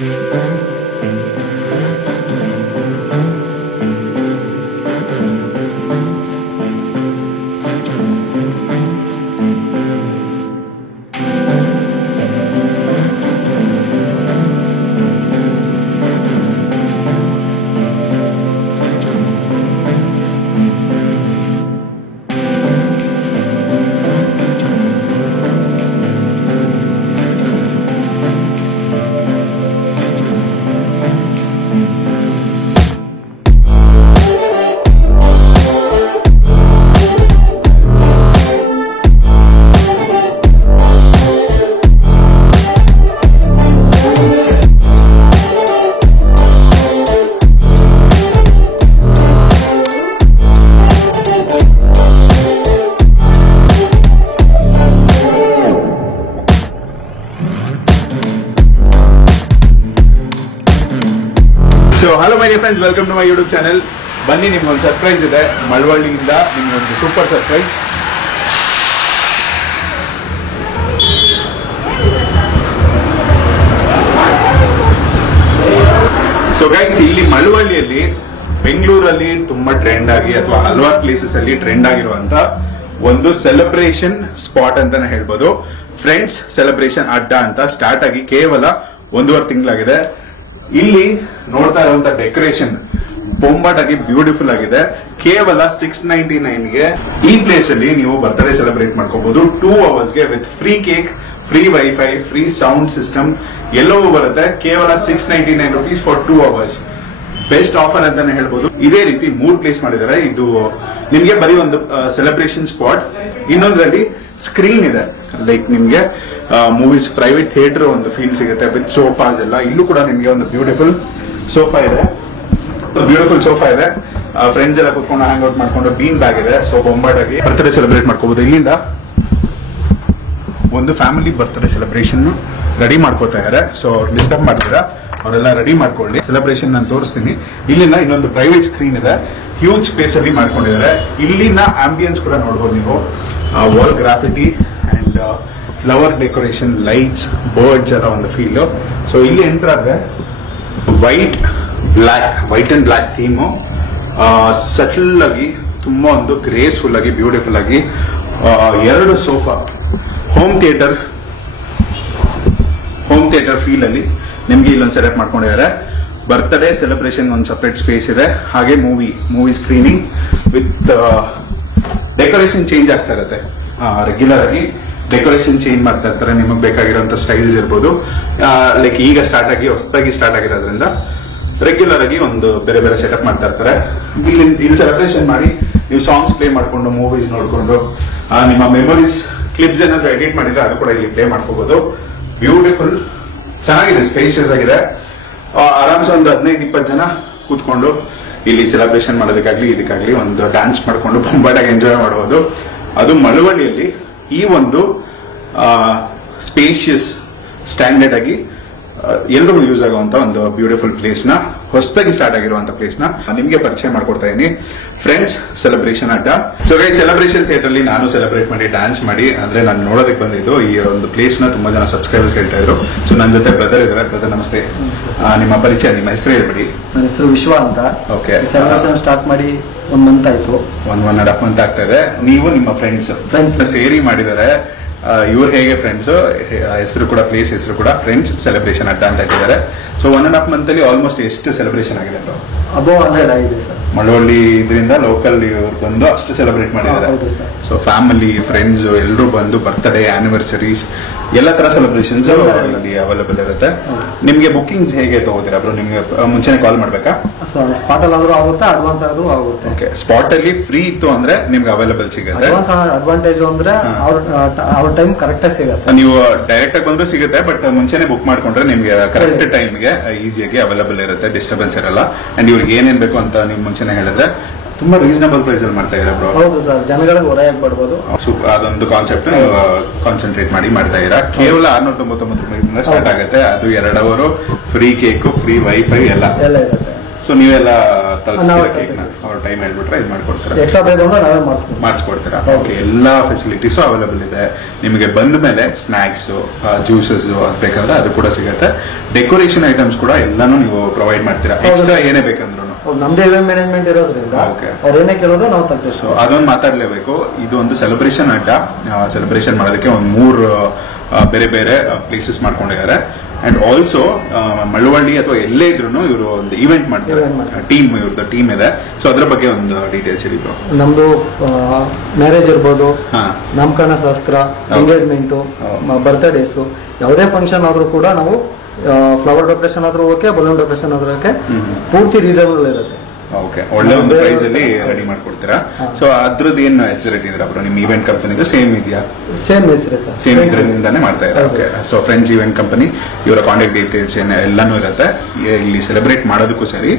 So hello my dear friends, welcome to my YouTube channel. ಬನ್ನಿ ನಿಮ್ಗೊಂದು surprise ಇದೆ ಮಳವಳ್ಳಿಯಿಂದ, ನಿಮ್ಗೊಂದು ಸೂಪರ್ ಸರ್ಪ್ರೈಸ್. ಸೊ ಗೈಸ್, ಇಲ್ಲಿ ಮಳವಳ್ಳಿಯಲ್ಲಿ ಬೆಂಗಳೂರಲ್ಲಿ ತುಂಬಾ ಟ್ರೆಂಡ್ ಆಗಿ ಅಥವಾ ಹಲವಾರು ಪ್ಲೇಸಸ್ ಅಲ್ಲಿ ಟ್ರೆಂಡ್ ಆಗಿರುವಂತ ಒಂದು ಸೆಲೆಬ್ರೇಷನ್ ಸ್ಪಾಟ್ ಅಂತಾನೆ ಹೇಳ್ಬೋದು. ಫ್ರೆಂಡ್ಸ್ ಸೆಲೆಬ್ರೇಷನ್ ಅಡ್ಡ ಅಂತ ಸ್ಟಾರ್ಟ್ ಆಗಿ ಕೇವಲ 1.5 ತಿಂಗಳಾಗಿದೆ. ಇಲ್ಲಿ ನೋಡ್ತಾ ಇರುವಂತ ಡೆಕೋರೇಷನ್ ಬೊಂಬಾಟಾಗಿ ಬ್ಯೂಟಿಫುಲ್ ಆಗಿದೆ. ಕೇವಲ 699ಗೆ ಈ ಪ್ಲೇಸ್ ಅಲ್ಲಿ ನೀವು ಬರ್ತ್ಡೇ ಸೆಲೆಬ್ರೇಟ್ ಮಾಡ್ಕೋಬಹುದು. 2 ಅವರ್ಸ್ಗೆ with free cake, free WiFi, free sound system ಎಲ್ಲವೂ ಬರುತ್ತೆ. ಕೇವಲ 699 rupees for 2 hours. Best offer ಅಂತಾನೆ ಹೇಳ್ಬೋದು. ಇದೇ ರೀತಿ 3 ಪ್ಲೇಸ್ ಮಾಡಿದ್ದಾರೆ. ಇದು ನಿಮ್ಗೆ ಬರೀ ಒಂದು ಸೆಲೆಬ್ರೇಷನ್ ಸ್ಪಾಟ್, ಇನ್ನೊಂದ್ರಲ್ಲಿ ಸ್ಕ್ರೀನ್ ಇದೆ. ಲೈಕ್ ನಿಮ್ಗೆ ಮೂವೀಸ್ ಪ್ರೈವೇಟ್ ಥಿಯೇಟರ್ ಒಂದು ಫೀಲ್ ಸಿಗುತ್ತೆ ವಿತ್ ಸೋಫಾಸ್ ಎಲ್ಲ. ಇಲ್ಲೂ ಕೂಡ ನಿಮ್ಗೆ ಒಂದು ಬ್ಯೂಟಿಫುಲ್ ಸೋಫಾ ಇದೆ. ಫ್ರೆಂಡ್ಸ್ ಎಲ್ಲ ಕುತ್ಕೊಂಡು ಹ್ಯಾಂಗ್ ಔಟ್ ಮಾಡ್ಕೊಂಡು ಬೀನ್ ಬ್ಯಾಗ್ ಇದೆ. ಸೊ ಬೊಂಬಾಟಾಗಿ ಬರ್ತ್ಡೇ ಸೆಲೆಬ್ರೇಟ್ ಮಾಡ್ಕೋಬಹುದು. ಇಲ್ಲಿಂದ ಒಂದು ಫ್ಯಾಮಿಲಿ ಬರ್ತ್ಡೇ ಸೆಲೆಬ್ರೇಷನ್ ರೆಡಿ ಮಾಡ್ಕೋತಾ ಇದಾರೆ. ಸೊ ಅವ್ರು ಡಿಸ್ಟರ್ಬ್ ಮಾಡ್ತೀರಾ, ಅವರೆಲ್ಲ ರೆಡಿ ಮಾಡ್ಕೊಳ್ಳಿ. ಸೆಲೆಬ್ರೇಷನ್ ನಾನು ತೋರಿಸ್ತೀನಿ. ಇಲ್ಲಿಂದ ಇನ್ನೊಂದು ಪ್ರೈವೇಟ್ ಸ್ಕ್ರೀನ್ ಇದೆ, ಹ್ಯೂಜ್ ಸ್ಪೇಸ್ ಅಲ್ಲಿ ಮಾಡ್ಕೊಂಡಿದ್ದಾರೆ. ಇಲ್ಲಿನ ಆಂಬಿಯನ್ಸ್ ಕೂಡ ನೋಡಬಹುದು ನೀವು. Wall graffiti and flower decoration, lights, birds ಎಲ್ಲ ಒಂದು ಫೀಲ್. ಸೊ ಇಲ್ಲಿ ಎಂಟರ್ ಆದ್ರೆ white and black theme, subtle ಆಗಿ ತುಂಬಾ ಒಂದು ಗ್ರೇಸ್ಫುಲ್ ಆಗಿ ಬ್ಯೂಟಿಫುಲ್ ಆಗಿ 2 ಸೋಫಾ, ಹೋಮ್ ಥಿಯೇಟರ್ ಫೀಲ್ ಅಲ್ಲಿ ನಿಮ್ಗೆ ಇಲ್ಲೊಂದು ಸೆಲೆಕ್ಟ್ ಮಾಡ್ಕೊಂಡಿದ್ದಾರೆ. ಬರ್ತ್ಡೇ ಸೆಲೆಬ್ರೇಷನ್ ಒಂದು ಸಪರೇಟ್ ಸ್ಪೇಸ್ ಇದೆ. ಹಾಗೆ movie screening with decoration change ಆಗ್ತಾ ಇರುತ್ತೆ. ರೆಗ್ಯುಲರ್ ಆಗಿ ಡೆಕೋರೇಷನ್ ಚೇಂಜ್ ಮಾಡ್ತಾ ಇರ್ತಾರೆ. ನಿಮಗೆ ಬೇಕಾಗಿರುವಂತ ಸ್ಟೈಲ್ಸ್ ಇರ್ಬೋದು. ಲೈಕ್ ಈಗ ಹೊಸದಾಗಿ ಸ್ಟಾರ್ಟ್ ಆಗಿರೋದ್ರಿಂದ ರೆಗ್ಯುಲರ್ ಆಗಿ ಒಂದು ಬೇರೆ ಬೇರೆ ಸೆಟಪ್ ಮಾಡ್ತಾ ಇರ್ತಾರೆ. ಇಲ್ಲಿ ಸೆಲೆಬ್ರೇಷನ್ ಮಾಡಿ ನೀವು ಸಾಂಗ್ಸ್ ಪ್ಲೇ ಮಾಡ್ಕೊಂಡು, ಮೂವೀಸ್ ನೋಡ್ಕೊಂಡು, ನಿಮ್ಮ ಮೆಮೊರೀಸ್ ಕ್ಲಿಪ್ಸ್ ಏನಾದ್ರು ಎಡಿಟ್ ಮಾಡಿದ್ರೆ ಅದು ಕೂಡ ಇಲ್ಲಿ ಪ್ಲೇ ಮಾಡ್ಕೋಬಹುದು. ಬ್ಯೂಟಿಫುಲ್, ಚೆನ್ನಾಗಿದೆ, ಸ್ಪೇಷಿಯಸ್ ಆಗಿದೆ. ಆರಾಮ್ಸೆ ಒಂದು 15-20 ಜನ ಕೂತ್ಕೊಂಡು ಇಲ್ಲಿ ಸೆಲೆಬ್ರೇಷನ್ ಮಾಡೋದಕ್ಕಾಗ್ಲಿ ಇದಕ್ಕಾಗ್ಲಿ ಒಂದು ಡ್ಯಾನ್ಸ್ ಮಾಡ್ಕೊಂಡು ಬೊಂಬಾಟಾಗಿ ಎಂಜಾಯ್ ಮಾಡಬಹುದು. ಅದು ಮಳವಳ್ಳಿಯಲ್ಲಿ ಈ ಒಂದು ಸ್ಪೇಷಿಯಸ್ ಸ್ಟ್ಯಾಂಡರ್ಡ್ ಆಗಿ ಎಲ್ಲರಿಗೂ ಯೂಸ್ ಆಗುವಂತ ಒಂದು ಬ್ಯೂಟಿಫುಲ್ ಪ್ಲೇಸ್ ನ, ಹೊಸದಾಗಿ ಸ್ಟಾರ್ಟ್ ಆಗಿರುವಂತ ಪ್ಲೇಸ್ ನ ನಿಮ್ಗೆ ಪರಿಚಯ ಮಾಡ್ಕೊಡ್ತಾ ಇದೀನಿ. ಫ್ರೆಂಡ್ಸ್ ಸೆಲೆಬ್ರೇಷನ್ ಅಡ್ಡ. ಸೊ ಗೈಸ್, ಸೆಲೆಬ್ರೇಷನ್ ಥಿಯೇಟರ್ ಅಲ್ಲಿ ನಾನು ಸೆಲೆಬ್ರೇಟ್ ಮಾಡಿ ಡ್ಯಾನ್ಸ್ ಮಾಡಿ ಅಂದ್ರೆ ನಾನು ನೋಡೋದಕ್ಕೆ ಬಂದಿದ್ದು ಈ ಒಂದು ಪ್ಲೇಸ್ ನ. ತುಂಬಾ ಜನ ಸಬ್ಸ್ಕ್ರೈಬರ್ಸ್ ಹೇಳ್ತಾ ಇದ್ರು. ಸೊ ನನ್ನ ಜೊತೆ ಬ್ರದರ್ ಇದ್ದಾರೆ. ಬ್ರದರ್ ನಮಸ್ತೆ. ನಿಮ್ಮ ಪರಿಚಯ, ನಿಮ್ಮ ಹೆಸರು ಹೇಳ್ಬಿಡಿ. ನನ್ನ ಹೆಸರು ವಿಶ್ವ ಅಂತ. ಓಕೆ. ಸೆಲೆಬ್ರೇಷನ್ ಸ್ಟಾರ್ಟ್ ಮಾಡಿ 1 ಮಂತ್ ಆಯ್ತು. 1.5 ಮಂತ್ ಆಗ್ತಾ ಇದೆ. ನೀವು ನಿಮ್ಮ ಫ್ರೆಂಡ್ಸ್ ಸೇರಿ ಮಾಡಿದ್ದಾರೆ. ಇವ್ರು ಹೇಗೆ ಫ್ರೆಂಡ್ಸ್, ಹೆಸರು ಕೂಡ ಪ್ಲೇಸ್ ಹೆಸರು ಕೂಡ ಫ್ರೆಂಡ್ಸ್ ಸೆಲೆಬ್ರೇಷನ್ ಅಡ್ಡ ಅಂತ ಇಟ್ಟಿದ್ದಾರೆ. ಸೊ 1.5 ಮಂತ್ ಅಲ್ಲಿ ಆಲ್ಮೋಸ್ಟ್ ಎಷ್ಟು ಸೆಲೆಬ್ರೇಷನ್ ಆಗಿದೆ? ಅಬೌವ್ 100 ಆಗಿದೆ ಸರ್. ಮಳವಳ್ಳಿ ಇದರಿಂದ ಲೋಕಲ್ ಇವ್ರು ಬಂದು ಅಷ್ಟು ಸೆಲೆಬ್ರೇಟ್ ಮಾಡಿದ್ದಾರೆ. ಸೊ ಫ್ಯಾಮಿಲಿ, ಫ್ರೆಂಡ್ಸ್ ಎಲ್ಲರೂ ಬಂದು ಬರ್ತ್ಡೇ, ಆನಿವರ್ಸರೀಸ್ ಎಲ್ಲ ತರ ಸೆಲೆಬ್ರೇಷನ್ಸ್ ಇಲ್ಲಿ ಅವೈಲೇಬಲ್ ಇರುತ್ತೆ. ನಿಮ್ಗೆ ಬುಕಿಂಗ್ಸ್ ಹೇಗೆ ತಗೋತೀರಾ ಬ್ರೋ? ನಿಮ್ಗೆ ಮುಂಚೆನೆ ಕಾಲ್ ಮಾಡ್ಬೇಕಾ? ಸ್ಪಾಟ್ ಅಲ್ಲಿ ಆದ್ರೂ ಆಗುತ್ತೆ, ಅಡ್ವಾನ್ಸ್ ಆದ್ರೂ ಆಗುತ್ತೆ. ಓಕೆ. ಸ್ಪಾಟ್ ಅಲ್ಲಿ ಫ್ರೀ ಇತ್ತು ಅಂದ್ರೆ ನಿಮ್ಗೆ ಅವೈಲೇಬಲ್ ಸಿಗುತ್ತೆ. ಅಡ್ವಾಂಟೇಜ್ ಅಂದ್ರೆ ಅವ್ರ ಟೈಮ್ ಕರೆಕ್ಟ್ ಆಗಿ ಸಿಗುತ್ತೆ. ನೀವು ಡೈರೆಕ್ಟ್ ಆಗಿ ಬಂದ್ರು ಸಿಗುತ್ತೆ, ಬಟ್ ಮುಂಚೆನೆ ಬುಕ್ ಮಾಡ್ಕೊಂಡ್ರೆ ನಿಮ್ಗೆ ಕರೆಕ್ಟ್ ಟೈಮ್ಗೆ ಈಸಿಯಾಗಿ ಅವೈಲೇಬಲ್ ಇರುತ್ತೆ, ಡಿಸ್ಟರ್ಬೆನ್ಸ್ ಇರಲ್ಲ. ಅಂಡ್ ಇವ್ರಿಗೆ ಏನೇನ್ ಬೇಕು ಅಂತ ನೀವು ಮುಂಚೆನೆ ಹೇಳಿದ್ರೆ ತುಂಬಾ ರೀಸನಬಲ್ ಪ್ರೈಸ್ ಅಲ್ಲಿ ಮಾಡ್ತಾ ಇದ್ದಾರೆ ಬ್ರೋ. ಹೌದು ಸರ್, ಜನಗಳಿಗೆ ಹೊರಗೆ ಪಡ್ಬೋದು. ಅದೊಂದು ಕಾನ್ಸೆಪ್ಟ್ ಕಾನ್ಸಂಟ್ರೇಟ್ ಮಾಡಿ ಮಾಡ್ತಾ ಇದ್ದೀರಾ. ಕೇವಲ 699 ರೂಪಾಯಿಂದ ಸ್ಟಾರ್ಟ್ ಆಗುತ್ತೆ. ಅದು 2 hour free cake, free wifi ಎಲ್ಲ ಇರುತ್ತೆ. ಸೊ ಸೊ ನೀವೆಲ್ಲ ತಲುಪಿಸ್ತೀರಾ ಕೇಕ್ನ ಅವ್ರ ಟೈಮ್ ಹೇಳ್ಬಿಟ್ರೆ ಇದು ಮಾಡ್ಕೊಡ್ತೀರಾ ಎಕ್ಸ್ಟ್ರಾ ಬೇಕು ಅಂದ್ರೆ ನಾವೇ ಮಾಡಿಸ್ಕೊಡ್ತೀರಾ ಓಕೆ ಎಲ್ಲಾ ಫೆಸಿಲಿಟೀಸು ಅವೈಲೇಬಲ್ ಇದೆ ನಿಮಗೆ ಬಂದ ಮೇಲೆ ಸ್ನಾಕ್ಸ್ ಜ್ಯೂಸಸ್ ಅದು ಬೇಕಾದ್ರೆ ಅದು ಕೂಡ ಸಿಗುತ್ತೆ ಡೆಕೋರೇಷನ್ ಐಟಮ್ಸ್ ಕೂಡ ಎಲ್ಲಾನು ನೀವು ಪ್ರೊವೈಡ್ ಮಾಡ್ತೀರಾ ಎಕ್ಸ್ಟ್ರಾ ಏನೇ ಬೇಕಂದ್ರು ನಮ್ದೇ ಇವೆಂಟ್ ಮ್ಯಾನೇಜ್ಮೆಂಟ್ ಇರೋದ್ರಿಂದ ಅವ್ರು ಏನೇ ಕೇಳೋದು ನಾವು ತಲುಪಿಸ್ತೀವಿ ಸೊ ಅದೊಂದು ಮಾತಾಡ್ಲೇಬೇಕು ಇದು ಒಂದು ಸೆಲೆಬ್ರೇಷನ್ ಅಡ್ಡ ಸೆಲೆಬ್ರೇಷನ್ ಮಾಡೋದಕ್ಕೆ ಒಂದು 3 ಬೇರೆ ಬೇರೆ ಪ್ಲೇಸಸ್ ಮಾಡ್ಕೊಂಡಿದ್ದಾರೆ ಅಂಡ್ ಆಲ್ಸೋ ಮಳವಳ್ಳಿ ಅಥವಾ ಎಲ್ಲೇ ಇದ್ರು ಇವರು ಒಂದು ಇವೆಂಟ್ ಮಾಡ್ತಾರೆ ಇವ್ರದ್ದು ಟೀಮ್ ಇದೆ ಸೊ ಅದ್ರ ಬಗ್ಗೆ ಒಂದು ಡೀಟೇಲ್ಸ್ ಹೇಳಿ ಬ್ರೋ ನಮ್ದು ಮ್ಯಾರೇಜ್ ಇರ್ಬೋದು ನಾಮಕರಣ ಶಾಸ್ತ್ರ ಎಂಗೇಜ್ಮೆಂಟ್ ಬರ್ತ್ಡೇಸು ಯಾವುದೇ ಫಂಕ್ಷನ್ ಆದ್ರೂ ಕೂಡ ನಾವು ಫ್ಲವರ್ ಡೆಕೋರೇಷನ್ ಆದ್ರೂ ಓಕೆ ಬಲೂನ್ ಡೆಕೋರೇಷನ್ ಆದ್ರೂ ಓಕೆ ಪೂರ್ತಿ ರೀಸನಬಲ್ ಇರುತ್ತೆ ಓಕೆ ಒಳ್ಳೆ ಒಂದು ಪ್ರೈಸ್ ಅಲ್ಲಿ ರೆಡಿ ಮಾಡ್ಕೊಡ್ತೀರಾ ಸೊ ಅದ್ರದ್ದು ಏನು ಹೆಸರಿಟ್ ಇದ್ರ ಬ್ರೋ ನಿಮ್ಮ ಇವೆಂಟ್ ಕಂಪನಿದು ಸೇಮ್ ಇದೆಯಾ ಸೇಮ್ ಹೆಸರು ಸೇಮ್ ಇದರಿಂದಾನೇ ಮಾಡ್ತಾ ಇದ್ದಾರೆ okay so friends event company ಇವರ ಕಾಂಟ್ಯಾಕ್ಟ್ ಡೀಟೇಲ್ಸ್ ಎಲ್ಲಾನು ಇರುತ್ತೆ ಇಲ್ಲಿ ಸೆಲೆಬ್ರೇಟ್ ಮಾಡೋದಕ್ಕೂ ಸರಿ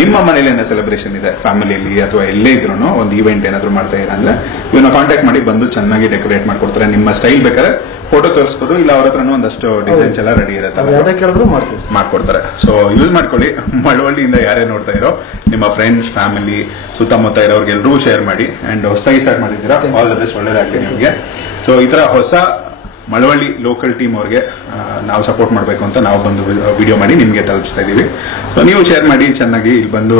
ನಿಮ್ಮ ಮನೇಲಿ ಏನೋ ಸೆಲೆಬ್ರೇಷನ್ ಇದೆ ಫ್ಯಾಮಿಲಿಯಲ್ಲಿ ಅಥವಾ ಎಲ್ಲೇ ಇದ್ರು ಒಂದು ಇವೆಂಟ್ ಏನಾದ್ರು ಮಾಡ್ತಾ ಇರ ಅಂದ್ರೆ ಇವನ್ನ ಕಾಂಟ್ಯಾಕ್ಟ್ ಮಾಡಿ ಬಂದು ಚೆನ್ನಾಗಿ ಡೆಕೋರೇಟ್ ಮಾಡ್ಕೊಡ್ತಾರೆ ನಿಮ್ಮ ಸ್ಟೈಲ್ ಬೇಕಾದ್ರೆ ಫೋಟೋ ತೋರಿಸ್ಬೋದು ಇಲ್ಲ ಅವ್ರ ಹತ್ರನೂ ಒಂದಷ್ಟು ಡಿಸೈನ್ಸ್ ಎಲ್ಲ ರೆಡಿ ಇರುತ್ತೆ ಮಾಡ್ಕೊಡ್ತಾರೆ ಸೊ ಯೂಸ್ ಮಾಡ್ಕೊಳ್ಳಿ ಮಳವಳ್ಳಿಯಿಂದ ಯಾರೇ ನೋಡ್ತಾ ಇರೋ ನಿಮ್ಮ ಫ್ರೆಂಡ್ಸ್ ಫ್ಯಾಮಿಲಿ ಸುತ್ತಮುತ್ತ ಇರೋರ್ಗೆಲ್ಲರೂ ಶೇರ್ ಮಾಡಿ ಅಂಡ್ ಹೊಸದಾಗಿ ಸ್ಟಾರ್ಟ್ ಮಾಡಿದ್ದೀರಾ ಆಲ್ ದ ಬೆಸ್ಟ್ ಒಳ್ಳೇದಾಗ್ಲಿ ನಿಮಗೆ ಸೊ ಈ ತರ ಹೊಸ ಮಳವಳ್ಳಿ ಲೋಕಲ್ ಟೀಮ್ ಅವ್ರಿಗೆ ನಾವು ಸಪೋರ್ಟ್ ಮಾಡಬೇಕು ಅಂತ ನಾವು ಬಂದು ವಿಡಿಯೋ ಮಾಡಿ ನಿಮಗೆ ತಲುಪಿಸ್ತಾ ಇದೀವಿ ಸೊ ನೀವು ಶೇರ್ ಮಾಡಿ ಚೆನ್ನಾಗಿ ಇಲ್ಲಿ ಬಂದು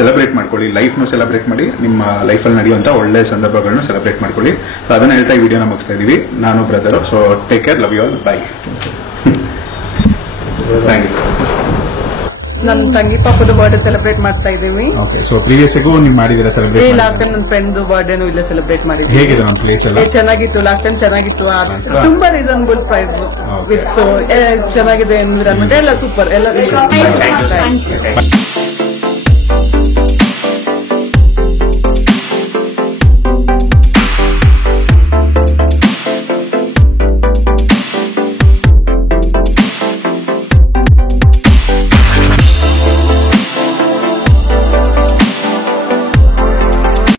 ಸೆಲೆಬ್ರೇಟ್ ಮಾಡ್ಕೊಳ್ಳಿ ಲೈಫ್ನು ಸೆಲೆಬ್ರೇಟ್ ಮಾಡಿ ನಿಮ್ಮ ಲೈಫಲ್ಲಿ ನಡೆಯುವಂತ ಒಳ್ಳೆ ಸಂದರ್ಭಗಳನ್ನು ಸೆಲೆಬ್ರೇಟ್ ಮಾಡ್ಕೊಳ್ಳಿ ಸೊ ಅದನ್ನ ಹೇಳ್ತಾ ಈ ವಿಡಿಯೋನ ಮುಗಿಸ್ತಾ ಇದೀವಿ ನಾನು brother so take care love you all bye thank you ನನ್ನ ತಂಗಿ ಪಾಪದ ಬರ್ಡೇ ಸೆಲೆಬ್ರೇಟ್ ಮಾಡ್ತಾ ಇದೀವಿ ಓಕೆ ಸೊ ಪ್ರೀವಿಯಸ್ಗೂ ನೀವು ಮಾಡಿದಿರಾ ಸೆಲೆಬ್ರೇಟ್ ಲಾಸ್ಟ್ ಟೈಮ್ ನನ್ನ ಫ್ರೆಂಡ್ ಬರ್ಡೇನು ಇಲ್ಲೇ ಸೆಲೆಬ್ರೇಟ್ ಮಾಡಿದ್ವಿ ಹೇಗಿದೆ ನಮ್ಮ ಪ್ಲೇಸ್ ಎಲ್ಲ ಚೆನ್ನಾಗಿತ್ತು ಲಾಸ್ಟ್ ಟೈಮ್ ಚೆನ್ನಾಗಿತ್ತು ತುಂಬಾ ರೀಸನಬಲ್ ಪ್ರೈಸ್ ವಿತ್ ಚೆನ್ನಾಗಿದೆ ಎನ್ವಿರಾನ್ಮೆಂಟ್ ಎಲ್ಲ ಸೂಪರ್ ಎಲ್ಲ